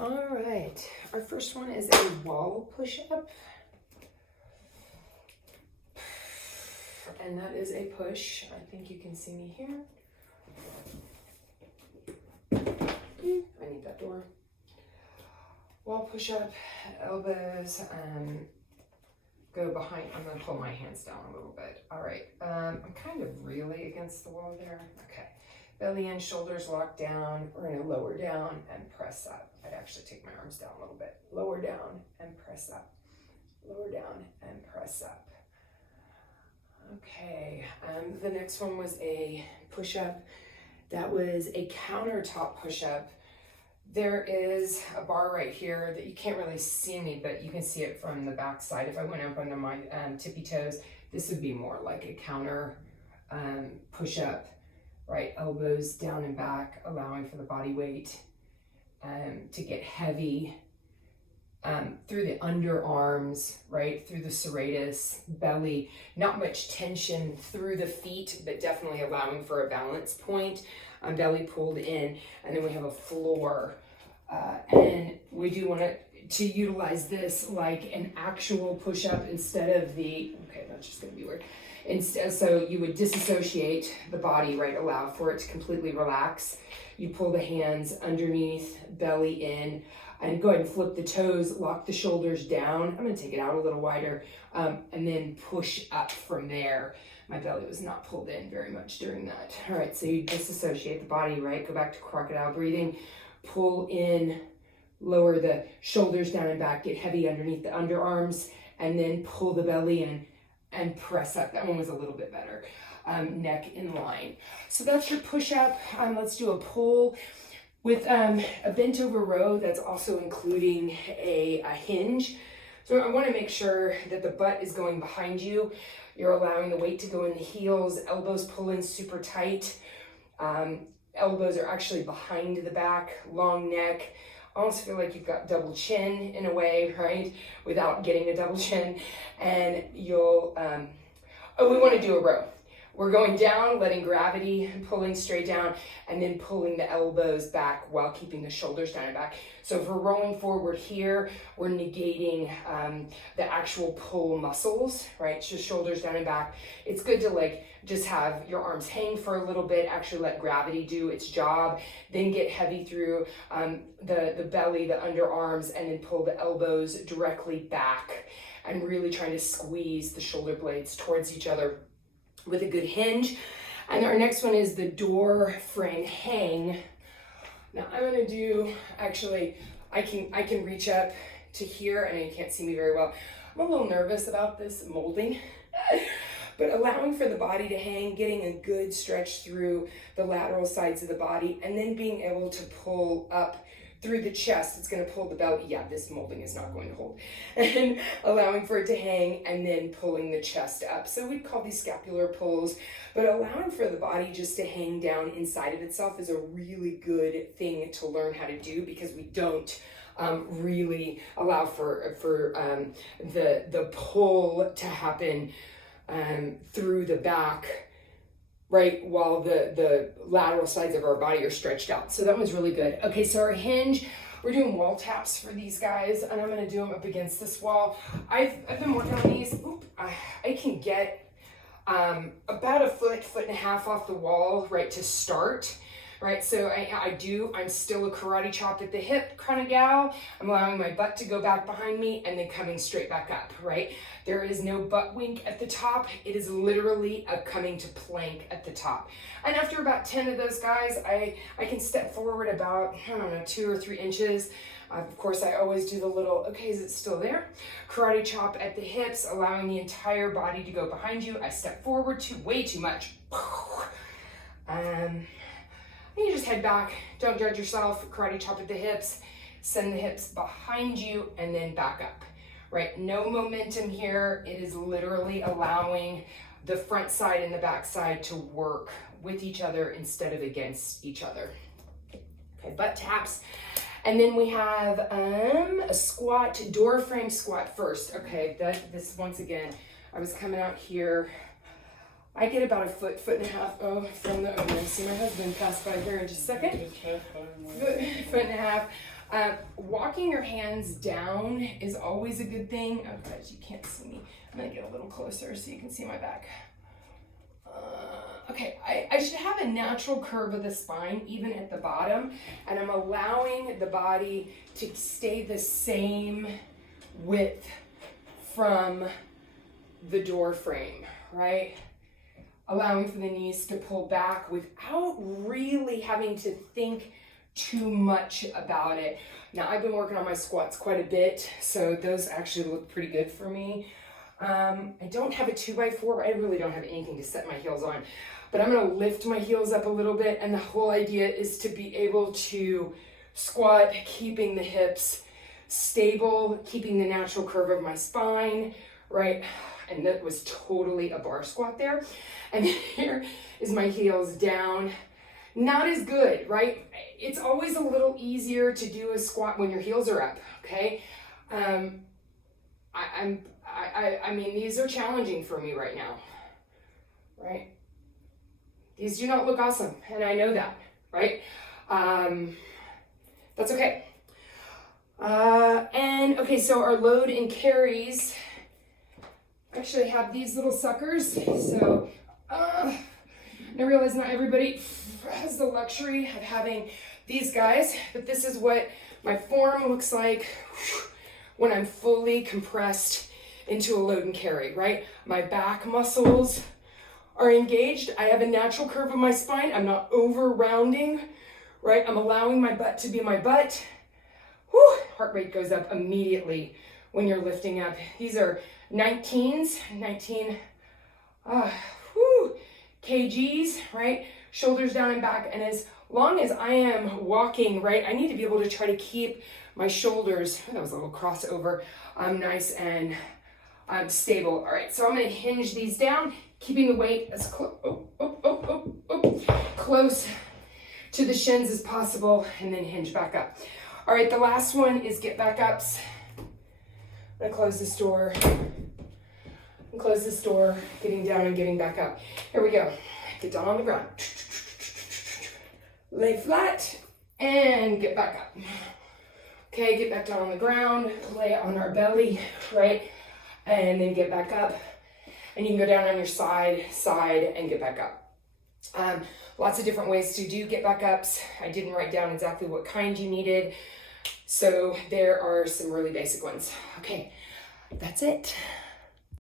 All right, our first one is a wall push-up. And that is a push. I think you can see me here. I need that door. Wall push-up, elbows, go behind. I'm gonna pull my hands down a little bit. All right, I'm kind of really against the wall there. Okay, belly in, shoulders locked down. We're gonna lower down and press up. I'd actually take my arms down a little bit. Lower down and press up. Lower down and press up. Okay, the next one was a push-up. That was a countertop push-up. There is a bar right here that you can't really see me, but you can see it from the back side. If I went up under my tippy toes, this would be more like a counter push-up, right? Elbows down and back, allowing for the body weight to get heavy through the underarms, right? Through the serratus, belly, not much tension through the feet, but definitely allowing for a balance point. Belly pulled in, and then we have a floor. And we do want to utilize this like an actual push-up instead of the, okay, that's just gonna be weird. Instead, so you would disassociate the body, right? Allow for it to completely relax. You pull the hands underneath, belly in, and go ahead and flip the toes, lock the shoulders down. I'm gonna take it out a little wider, and then push up from there. My belly was not pulled in very much during that. All right, so you disassociate the body, right? Go back to crocodile breathing, pull in, lower the shoulders down and back, get heavy underneath the underarms, and then pull the belly in and press up. That one was a little bit better. Neck in line. So that's your push-up. Let's do a pull with a bent over row that's also including a hinge. So I want to make sure that the butt is going behind you. You're allowing the weight to go in the heels, elbows pull in super tight. Elbows are actually behind the back, long neck. I almost feel like you've got double chin in a way, right? Without getting a double chin. And you'll, we want to do a row. We're going down, letting gravity, pulling straight down, and then pulling the elbows back while keeping the shoulders down and back. So if we're rolling forward here, we're negating the actual pull muscles, right? Just shoulders down and back. It's good to like just have your arms hang for a little bit, actually let gravity do its job, then get heavy through the belly, the underarms, and then pull the elbows directly back and really trying to squeeze the shoulder blades towards each other with a good hinge. And our next one is the door frame hang. Now I'm gonna do, actually, I can reach up to here and you can't see me very well. I'm a little nervous about this molding, but allowing for the body to hang, getting a good stretch through the lateral sides of the body, and then being able to pull up through the chest. It's going to pull the belly. Yeah, this molding is not going to hold. And allowing for it to hang and then pulling the chest up. So we'd call these scapular pulls, but allowing for the body just to hang down inside of itself is a really good thing to learn how to do, because we don't really allow for the pull to happen through the back, right, while the lateral sides of our body are stretched out. So that was really good. Okay, so our hinge, we're doing wall taps for these guys, and I'm gonna do them up against this wall. I've been working on these. I can get about a foot and a half off the wall, right, to start. Right, so I'm still a karate chop at the hip kind of gal. I'm allowing my butt to go back behind me and then coming straight back up, right? There is no butt wink at the top. It is literally a coming to plank at the top. And after about 10 of those guys, I can step forward about, 2 or 3 inches. Of course, I always do the little, okay, is it still there? Karate chop at the hips, allowing the entire body to go behind you. I step forward way too much. And you just head back, don't judge yourself, karate chop at the hips, send the hips behind you and then back up, right? No momentum here. It is literally allowing the front side and the back side to work with each other instead of against each other. Okay, butt taps. And then we have a squat, door frame squat first. Okay, this once again, I was coming out here. I get about a foot and a half from the opening. See my husband pass by here in just a second. Foot and a half. Walking your hands down is always a good thing. Oh guys, you can't see me. I'm gonna get a little closer so you can see my back. Okay, I should have a natural curve of the spine even at the bottom, and I'm allowing the body to stay the same width from the door frame, right? Allowing for the knees to pull back without really having to think too much about it. Now, I've been working on my squats quite a bit, so those actually look pretty good for me. I don't have a 2x4. I really don't have anything to set my heels on, but I'm gonna lift my heels up a little bit, and the whole idea is to be able to squat, keeping the hips stable, keeping the natural curve of my spine, right? And that was totally a bar squat there. And here is my heels down. Not as good, right? It's always a little easier to do a squat when your heels are up, okay? I mean, these are challenging for me right now, right? These do not look awesome, and I know that, right? That's okay. And okay, so our load and carries actually have these little suckers. So I realize not everybody has the luxury of having these guys, but this is what my form looks like when I'm fully compressed into a load and carry, right? My back muscles are engaged. I have a natural curve of my spine. I'm not over rounding, right? I'm allowing my butt to be my butt. Whew, heart rate goes up immediately when you're lifting up. These are 19 kgs, right? Shoulders down and back. And as long as I am walking, right, I need to be able to try to keep my shoulders, that was a little crossover, nice and stable. All right, so I'm gonna hinge these down, keeping the weight as close to the shins as possible, and then hinge back up. All right, the last one is get back ups. I'm gonna close this door, and close this door, getting down and getting back up. Here we go. Get down on the ground. Lay flat and get back up. Okay, get back down on the ground, lay on our belly, right? And then get back up. And you can go down on your side, and get back up. Lots of different ways to do get back ups. I didn't write down exactly what kind you needed. So there are some really basic ones. Okay, that's it.